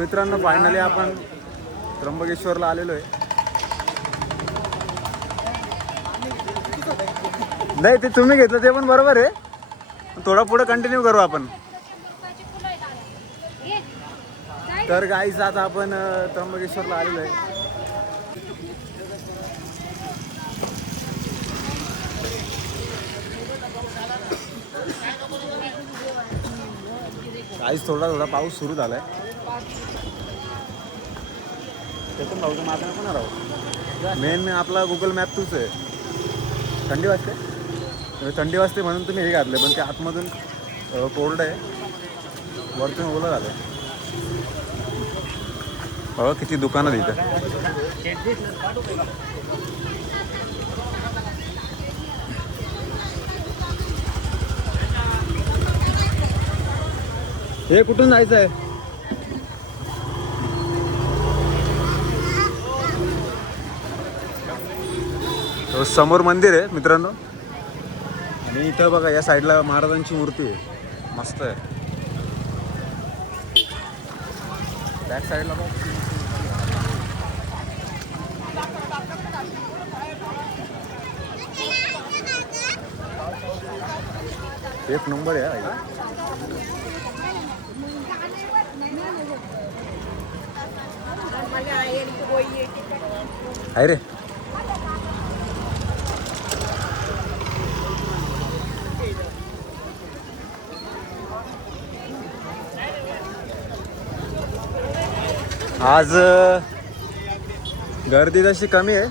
मित्रांनो फायनली आपण त्र्यंबकेश्वरला आलेलो आहे. नाही ते तुम्ही घेतलं ते पण बरोबर आहे, थोडा पुढे कंटिन्यू करू आपण. तर गाईज आता आपण त्र्यंबकेश्वरला आलेलो आहे. गाईज थोडा थोडा पाऊस सुरू झालाय. त्यातून भाऊचं माझं पण राहू. मेन आपला गुगल मॅप तूच आहे. थंडी वाजते, थंडी वाजते म्हणून तुम्ही हे घातलं, पण ते आतमधून कोल्ड आहे, वरतून ओलं झालं. बघा किती दुकानं इथं. हे कुठून जायचं आहे? समोर मंदिर आहे मित्रांनो, आणि इथं बघा या साईडला महाराजांची मूर्ती आहे, मस्त आहे. बॅक साईडला बघ एक नंबर आहे. आहे रे. आज गर्दी तशी कमी है.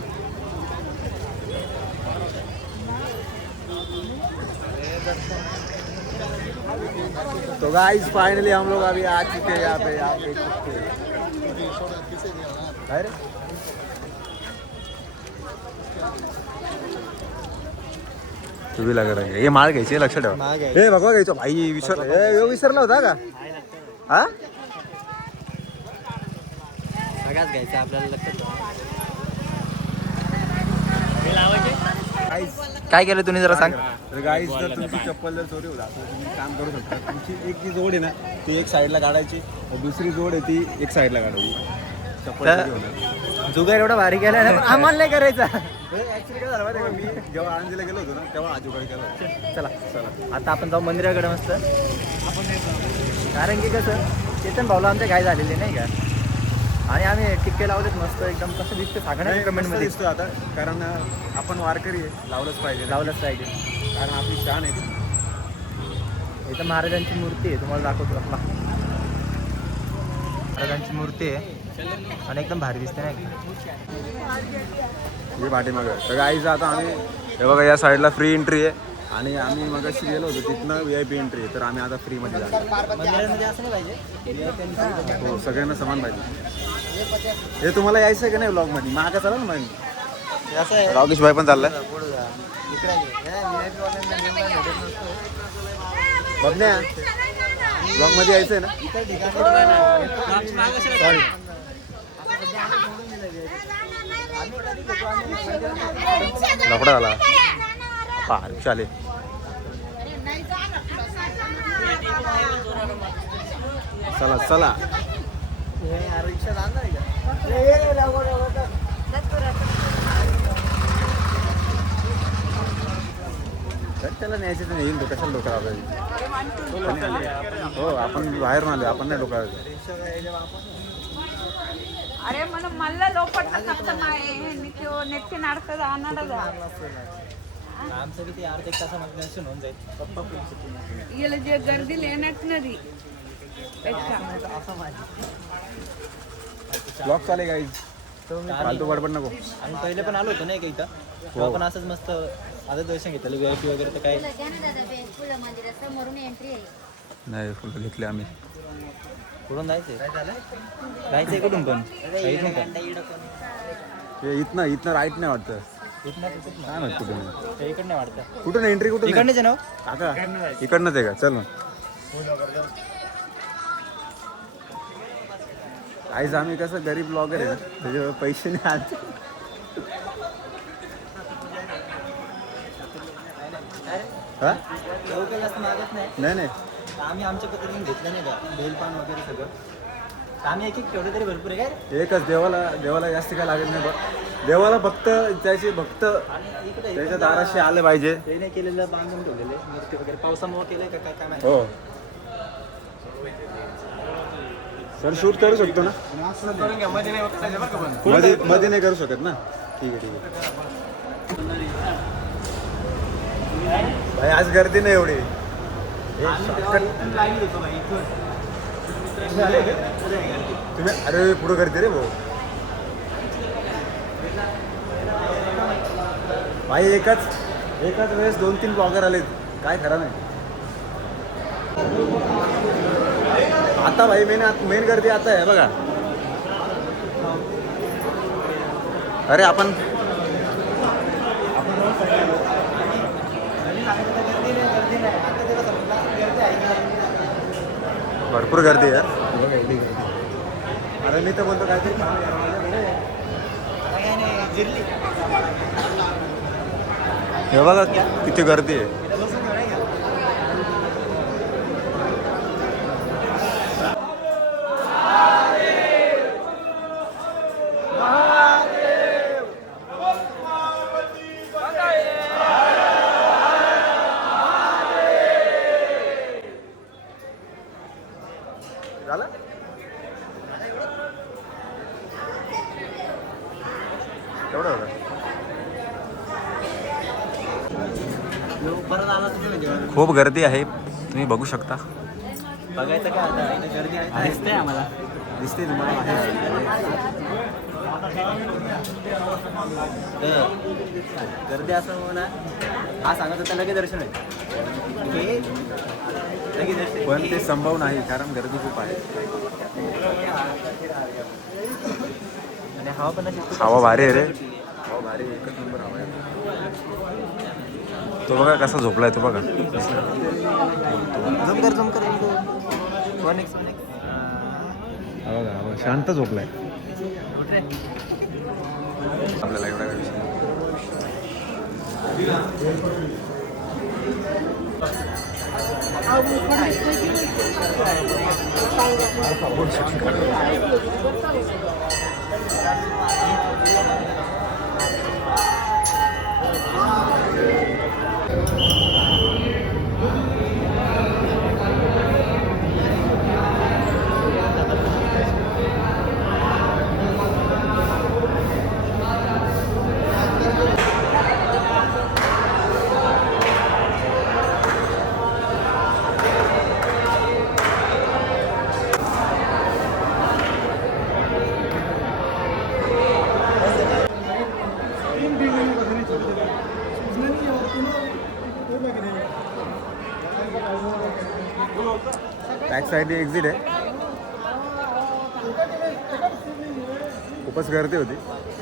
तो गाइस फाइनली हम लोग अभी आ चुके हैं यहाँ पे. आप देख सकते हैं. अरे तुम्ही लग रहा है. ये माळ घ्यायची लक्ष ठेवा. हे भगवा घ्यायचो भाई. विसरला होता का? हा सगळ्यात घ्यायचं आपल्याला लक्षात. काय केलं तुम्ही जरा सांग. गाईज जर तुमची चप्पल जर चोरी होता तर तुम्ही काम करू शकता. तुमची एक जी जोड आहे ना ती एक साईडला काढायची, दुसरी जोड आहे ती एक साईडला काढायची. चप्पल चोरी होणार. जुगार एवढा भारी केला ना, आम्हाला नाही करायचा. ऍक्च्युली काय झालं माहिती आहे का, मी जेव्हा आळंदीला गेलो होतो ना तेव्हा हा जुगार केला होता. चला चला आता आपण जाऊ मंदिराकडे मस्त. कारण की कसं चेतन भाऊला आमच्या काय झालेले नाही का, आणि आम्ही टिक्के लावलेत मस्त एकदम. कसं दिसतं सांगा कमेंटमध्ये. दिसतो आता, कारण आपण वारकरी आहे, लावलंच पाहिजे. लावलंच पाहिजे, कारण आपली शान आहे. इथं महाराजांची मूर्ती आहे, तुम्हाला दाखवतो. आपला महाराजांची मूर्ती आहे आणि एकदम भारी दिसते नाही का. हे पाठीमागं. तर गाईज आता आम्ही हे बघा या साईडला फ्री एंट्री आहे, आणि आम्ही मगाशी गेलो होतो तिथनं VIP एंट्री आहे. तर आम्ही आता फ्रीमध्ये जाणार. मंदिरामध्ये असं नाही पाहिजे. हो, सगळ्यांना समान पाहिजे. हे तुम्हाला यायचं आहे का नाही ब्लॉगमध्ये? मागा चला ना मग. असं आहे. राकेश भाई पण चाललाय. बघण्या ब्लॉगमध्ये यायचं आहे ना. सॉरी. लफडा झाला. चालेल. चला चला. त्याला न्यायचं नाही, येईल तो कशाला डोका लावायचं. हो आपण बाहेर आलो, आपण नाही डोका. ಅರೆ ಮನ ಮಲ್ಲ ಲೋಪಟ್ಟ ಕಷ್ಟ ನೆಚ್ಚಿ ನಡ್ತದ ಅನ್ನಡದ आमचं किती अर्धा 1 तासामध्ये दर्शन होऊन जाईल. ఇలా जे गर्दीला येण्यातनदी ब्लॉग चालेल गाईज. फालतू बडबड नको. आम्ही पहिले पण आलो होतो नाही का इथं, तेव्हा पण असंच मस्त आता दर्शन घेतलं. VIP वगैरे तर काय नाही, फुलं घेतले आम्ही. कुठून जायचंय? जायचंय कुठून पण इथून का? इथनं इथनं राईट नाही वाटतं. इथनं काय माहित कुठून इकडनं वाटतं. कुठून एंट्री कुठून? इकडनंच आहे ना. काका इकडनंच आहे का? चल मग. आईज आम्ही कसं गरीब ब्लॉगर आहे ना, त्याच्यावर पैसे नाही आले. हा जास्त मागत नाही. नाही नाही आम्ही आमच्या पद्धतीने घेतलं नाही का, बेलपान वगैरे सगळं. आम्ही एक ठेवलं तरी भरपूर आहे काय. एकच देवाला जास्त काय लागत नाही बघ. देवाला फक्त त्याचे भक्त त्याच्या दाराशी आले पाहिजे. ते नाही केलेलं बांधून ठेवलेले मूर्ती वगैरे पावसामुळे केलंय का काय काय माहिती. हो सर शूट करू शकतो ना. करून घ्या मध्ये नाही होत बरं का पण. मध्ये नाही करू शकत ना. ठीक आहे भाई आज गर्दी नाही एवढी. तुम्ही अरे पुढं गर्दी रे भाऊ. भाई एकाच वेळेस 2-3 ब्लॉगर आलेत. काय खरं नाही. आता भाई मेन गर्दी आता आहे बघा. अरे आपण भरपूर गर्दी आहे. अरे मी तर बोलतो काहीतरी हे बघा किती गर्दी आहे. झालं एवढं होतं. परत आला तुम्ही खूप गर्दी आहे तुम्ही बघू शकता. बघायचं काय आता इथे गर्दी आहे दिसते आम्हाला. दिसते तुम्हाला. गर्दी असं ना हा सांगत होता लगेच दर्शन आहे. लगेच दर्शन पण ते संभव नाही कारण गर्दी खूप आहे. आणि हवा पण अशी हवा भारी आहे रे. हवा भारी एकच नंबर हवा आहे. तो बघा कसा झोपलाय तो बघा. झुम कर कोनिक्स बघा शांत झोपलाय. आपल्याला एवढा काय विषय बॅक साईड एक्झिट आहे. खूपच गर्दी होती.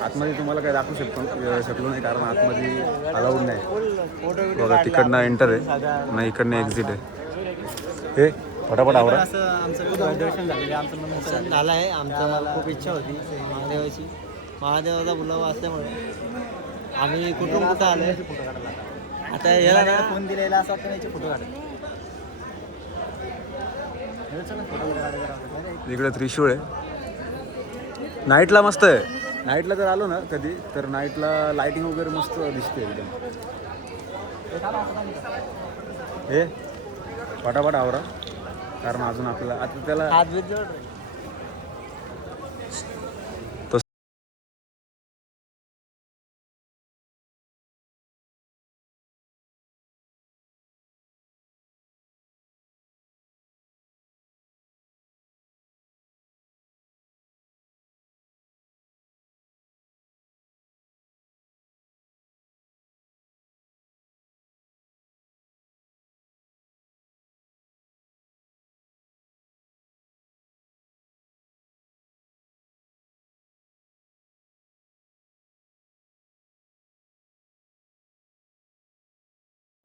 आतमध्ये तुम्हाला काय दाखवू शकलो नाही कारण आतमध्ये अलाउड नाही. बघा तिकडनं एंटर आहे नाही इकडनं एक्झिट आहे. हे फटाफट आवरा. असं आमचं दर्शन झालेलं आमचं मन झालं आहे. आमचं खूप इच्छा होती महादेवाची. महादेवाचा बुलावा असल्यामुळे आम्ही कुठून आलोय. आता याला फोन दिलेला असं वाटतं याचे फोटो काढले. इकडे त्रिशूळ आहे. नाईटला मस्त आहे. नाईटला जर आलो ना कधी तर नाईटला लाईटिंग वगैरे मस्त दिसते एकदम. हे फटाफट आवरा कारण अजून आपल्याला आता त्याला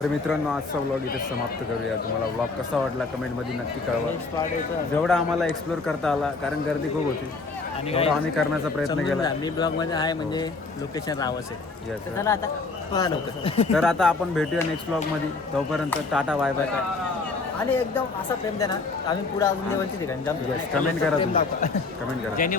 तर मित्रांनो आजचा व्लॉग इथे समाप्त करूया. तुम्हाला व्लॉग कसा वाटला कमेंटमध्ये नक्की कळवा. जेवढा आम्हाला एक्सप्लोर करता आला कारण गर्दी खूप होती आणि आम्ही करण्याचा प्रयत्न केला. मी ब्लॉगमध्ये आहे म्हणजे लोकेशन रावच आहे. चला आता तर आता आपण भेटूया नेक्स्ट व्लॉगमध्ये. तोपर्यंत टाटा बाय बाय. आणि एकदम असा प्रेम द्या ना आम्ही पुढे अजून लेवलची ठिकाणी जाऊ कमेंट करा प्रेम तुम्ही. दाखवा कमेंट करा ज्यांनी